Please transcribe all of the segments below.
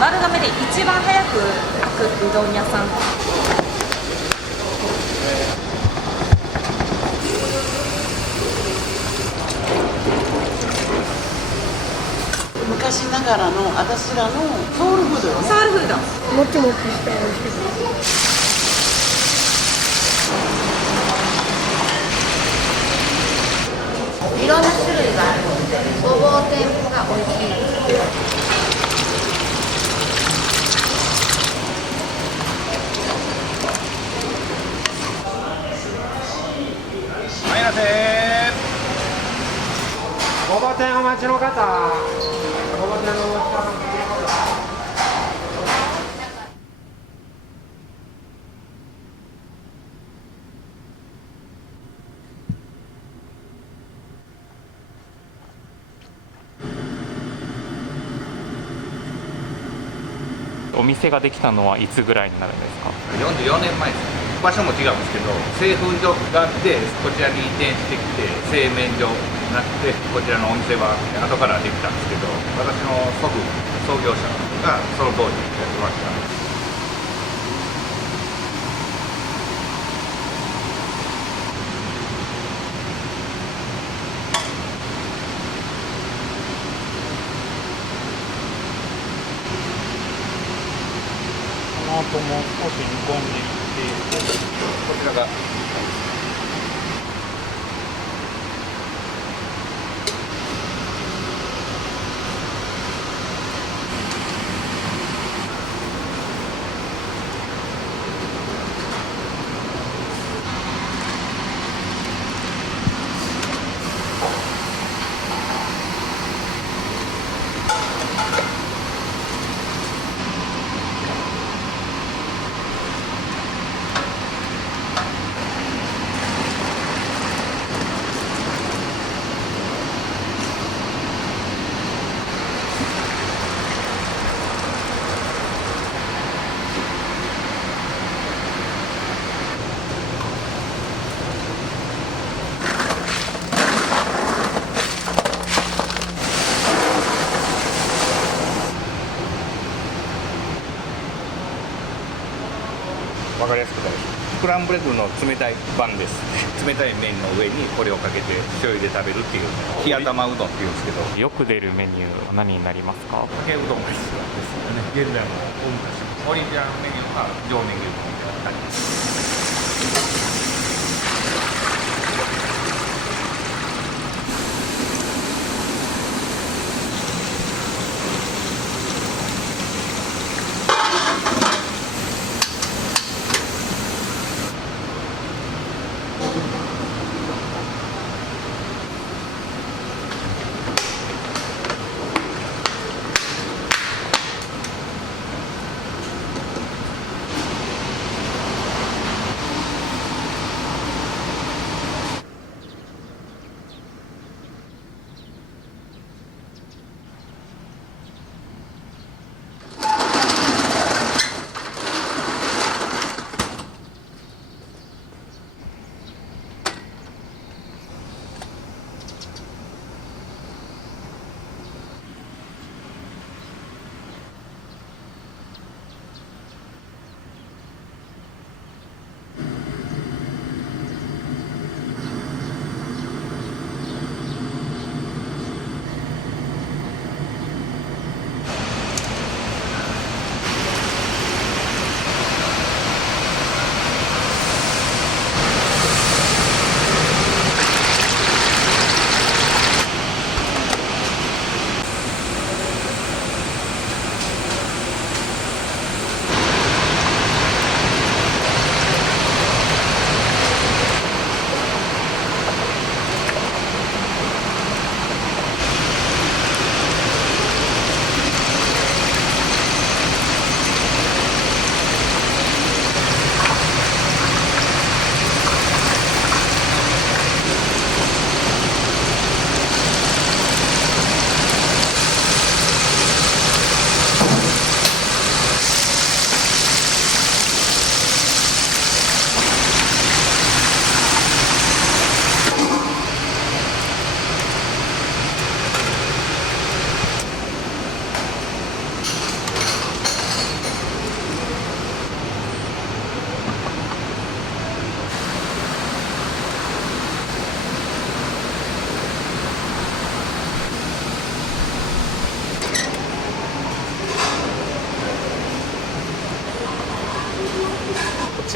丸亀で一番早く開くうどん屋さん。昔ながらの私らのソウルフードよね。ソウルフード。もちもちして美味しい。いろんな種類があるので、ごぼう天ぷが美味しい。はい、いらっしゃい。ごぼ天お待ちの方、ごぼ天のお待ちの方。お店ができたのはいつぐらいになるんですか44年前です。場所も違うんですけど、製粉所があって、こちらに移転してきて、製麺所になって、こちらのお店は後からできたんですけど、私の祖父、創業者がその当時やってました。この後も少し煮込んでいって、こちらがわかりやすくないです。スクランブルエッグの冷たいパンです。冷たい麺の上にこれをかけて醤油で食べるっていう冷頭うどんっていうんですけど、よく出るメニューは何になりますか？かけうどんが必要ですよね。現在も大昔オリジナルメニューが上ネギうどんみたいな感じです。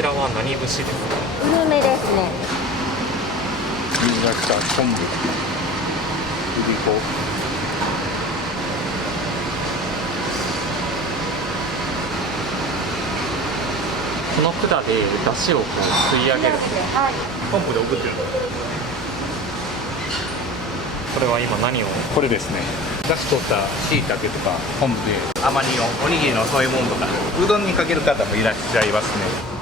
ちらは何節ですか？ウルメですね。新潟昆布、いりこ。この管で出汁をこう吸い上げる。はい。ポンプで送ってるの。これは今何を？これですね。出汁取った椎茸とか昆布で甘煮のおにぎりのそういうもんとかうどんにかける方もいらっしゃいますね。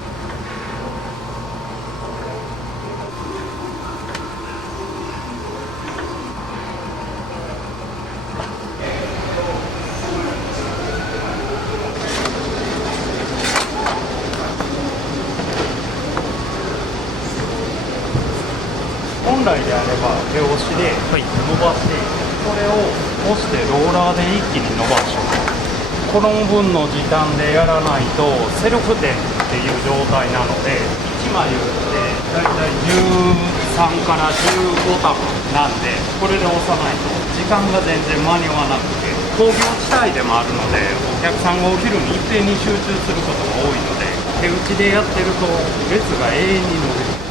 本来であれば手押しで伸ばして、これを押してローラーで一気に伸ばしこの分の時間でやらないとセルフ店っていう状態なので、1枚打ってだいたい13から15束なんで、これで押さないと時間が全然間に合わなくて、工業地帯でもあるのでお客さんがお昼に一斉に集中することが多いので、手打ちでやってると列が永遠に伸びる。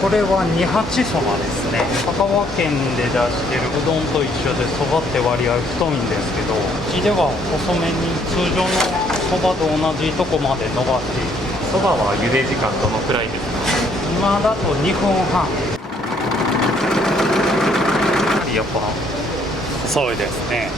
これは二八そばですね。香川県で出してるうどんと一緒で、そばって割合太いんですけど、うちでは細めに通常のそばと同じとこまで伸ばしていきます。そばは茹で時間どのくらいですか？今だと2分半。やっぱそうですね。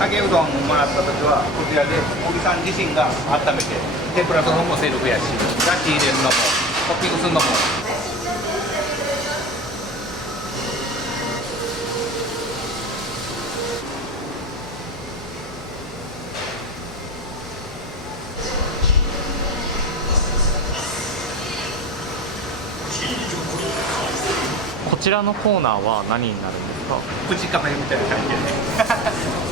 かけうどんをもらった時はこちらで小木さん自身が温めて、天ぷらそのもセルフやし、だし入れるのもトッピングするのも。こちらのコーナーは何になるんですか？プチカフェみたいな感じでね。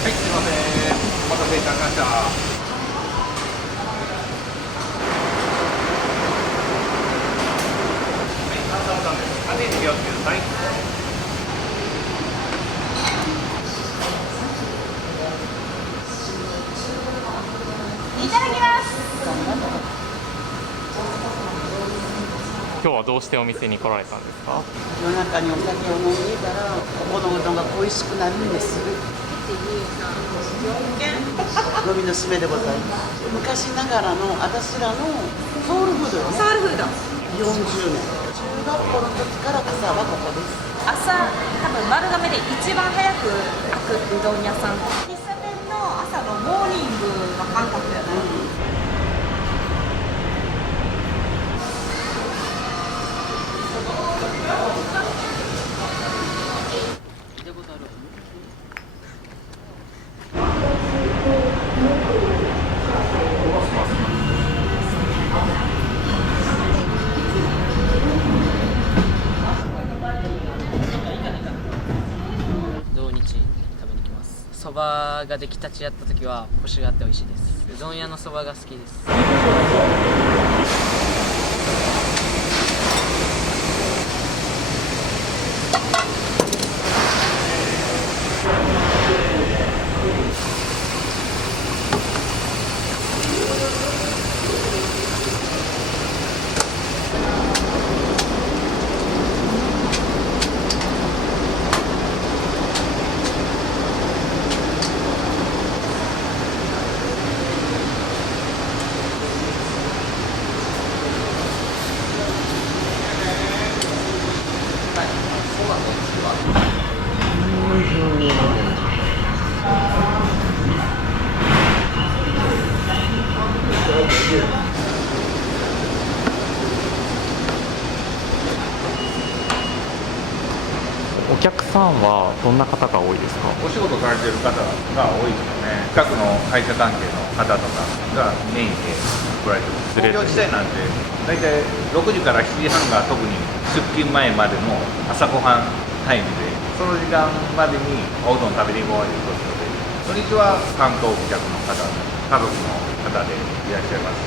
はい、すいません。お待たせいたしました。はい、炭酸です。風に気をつけてください。いただきます。今日はどうしてお店に来られたんですか？夜中にお酒を飲んでいたら、ここのうどんが恋しくなるんです。飲みの締めでございます。昔ながらの私らのソウルフードよね。ソウルフード。40年。中学校の時から朝はここです。朝、多分丸亀で一番早く開くうどん屋さん。喫茶店の朝のモーニングの感覚だよね。聞いたことある。ばができたちやった時はコシがあって美味しいです。うどん屋のそばが好きです。お客さんはどんな方が多いですか？お仕事されてる方が多いですよね。近くの会社関係の方とかがメインで来られてます。東京時代なんて大体6時から7時半が特に出勤前までの朝ごはんタイムで、その時間までにおうどん食べに行こうということで、初日は観光客の方、家族の方でいらっしゃいます。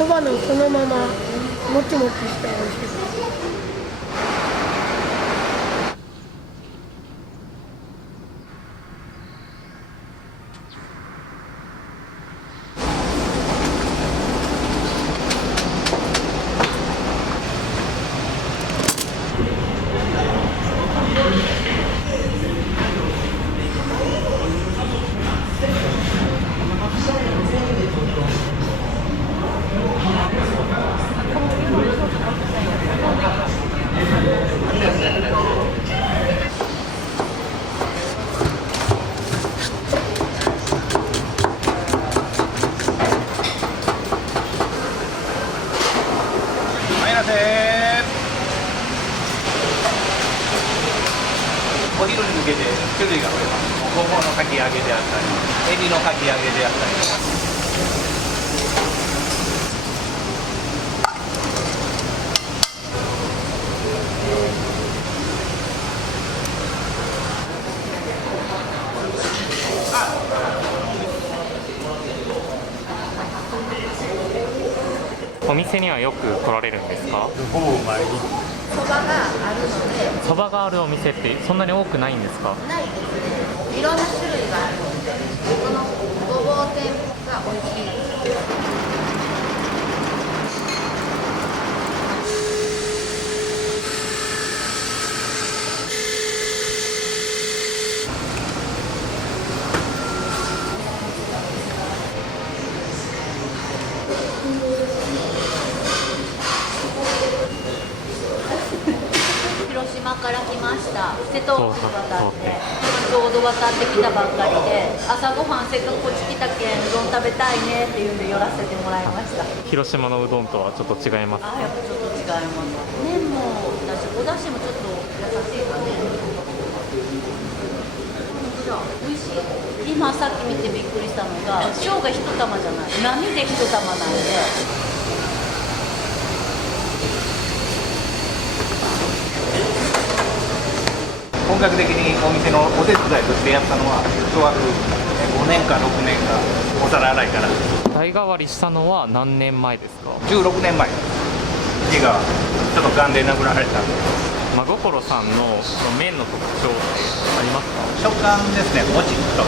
そばのそのままもちもちして美味しいです。お昼に向けて種類が増えます。ごぼうのかき揚げであったり、エビのかき揚げであったり。お店にはよく来られるんですか？そばがあるので。そばがあるお店ってそんなに多くないんですか？ないですね。いろんな種類があるので、このごぼう天が美味しいです。広島から来ました。瀬戸大橋渡ってちょうど渡ってきたばっかりで、朝ごはんせっかくこっち来たけんうどん食べたいねっていうんで寄らせてもらいました。広島のうどんとはちょっと違いますか？やっぱちょっと違います。麺もだし、お出汁もちょっと優しい感じ。美味しい。今さっき見てびっくりしたのが、生姜一玉じゃない、波で一玉なんで。本格的にお店のお手伝いとしてやったのは小学5年か6年かお皿洗いから。代替わりしたのは何年前ですか？16年前。父がちょっと癌で亡くなられたんで。真心さんの麺の特徴ってありますか？食感ですね。もちっと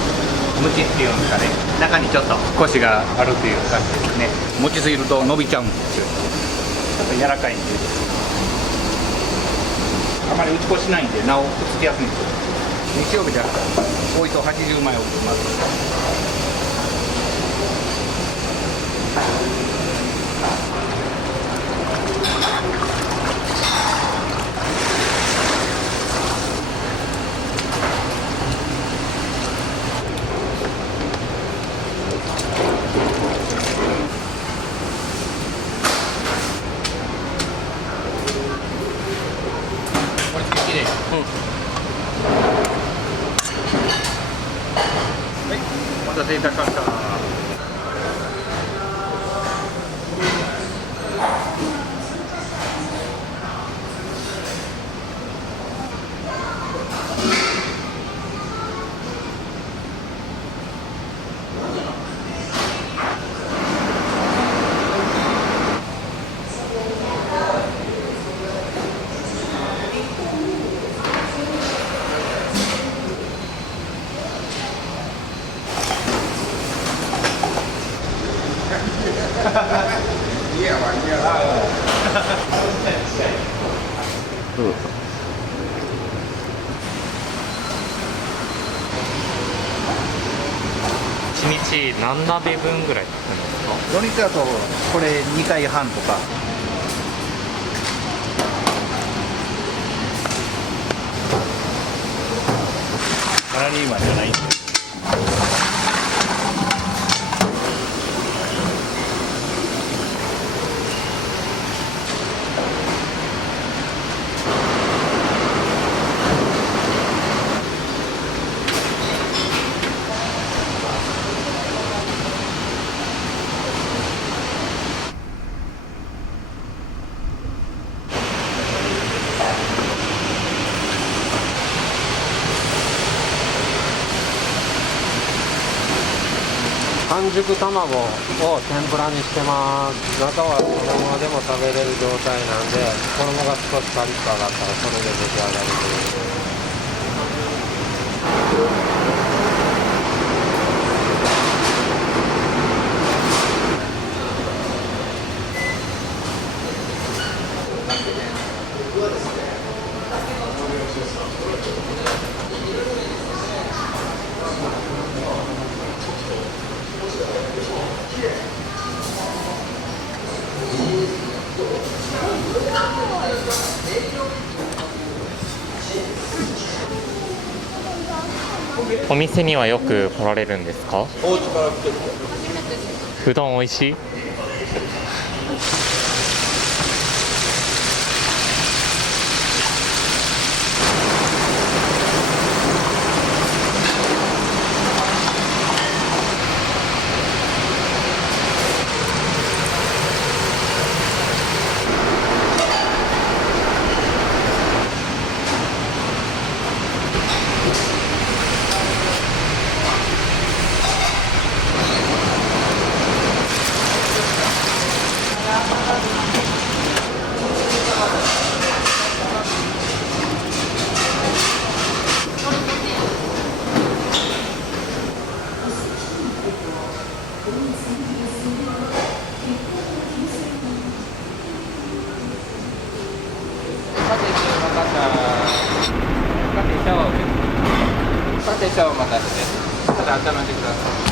ムチっていうんですかね。中にちょっとコシがあるという感じですね。もちすぎると伸びちゃうんですよ。ちょっと柔らかいんで、あまり打ち越しないんでなおくっつきやすいんですよ。日曜日であったら多いと80枚を打ちます。お待たせいたしました。1日何鍋分ぐらい炊くんですか？土日だとこれ2回半とか。サラリーマンじゃないんで。半熟卵を天ぷらにしてます。中はそのままでも食べれる状態なんで、衣が少しカリッと揚がったらそれで出来上がりです。お店にはよく来られるんですか？お家から来てる。うどん美味しい？さて、お待たせです。ただ温めてください。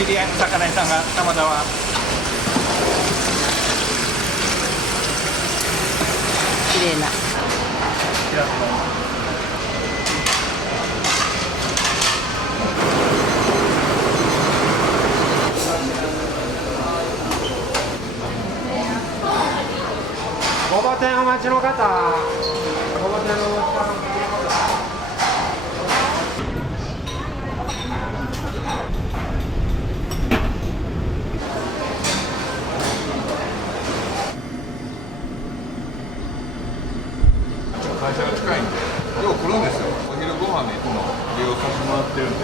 知り合いの魚屋さんがたまたま綺麗な。ごぼ天お待ちの方。ごぼ天のお待ちの方。会社が近いんで、よう来るんですよ。お昼ご飯でいつも利用させてもらってるんで。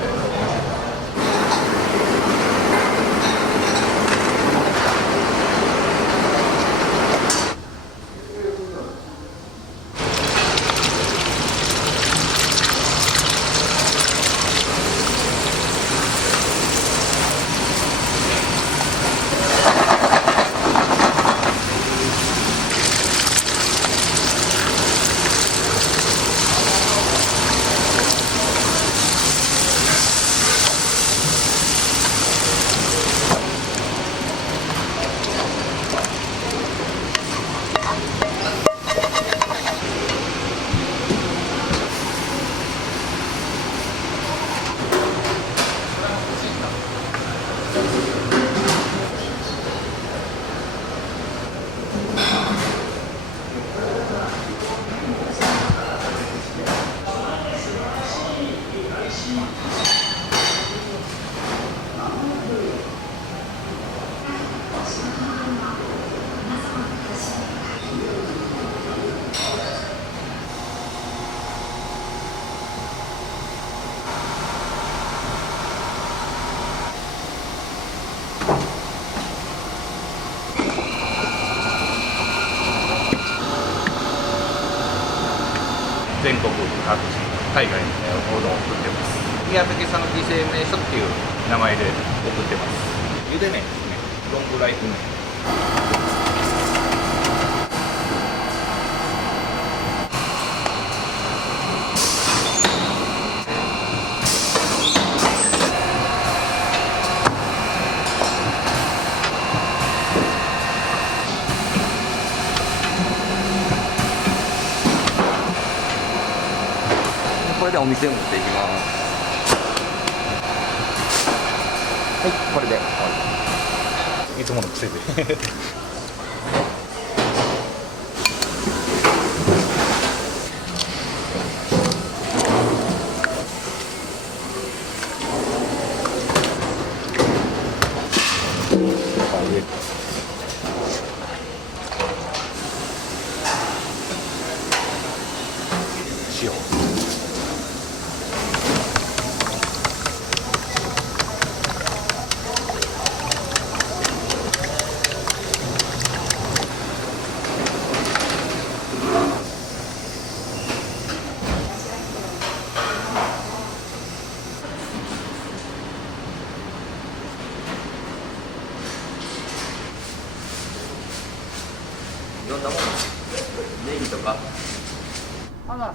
全国各地海外におうどんを送ってます。宮崎讃岐製麺所っていう名前で送ってます。ゆで麺ですね。ロングライフ麺。これでお店を持っていきます。はい、これで終わり。いつもの癖で塩。いろんなもの、ネギとか。あら